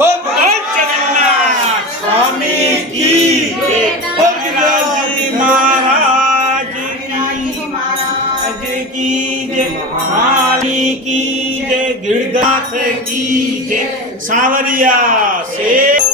ભગવાન જગન્નાથ સ્વામી કી જય, ભગવાનજી મહારાજ કી જય, માલી કી જય, ગિરનાથ કી જય, સાવરિયા શેઠ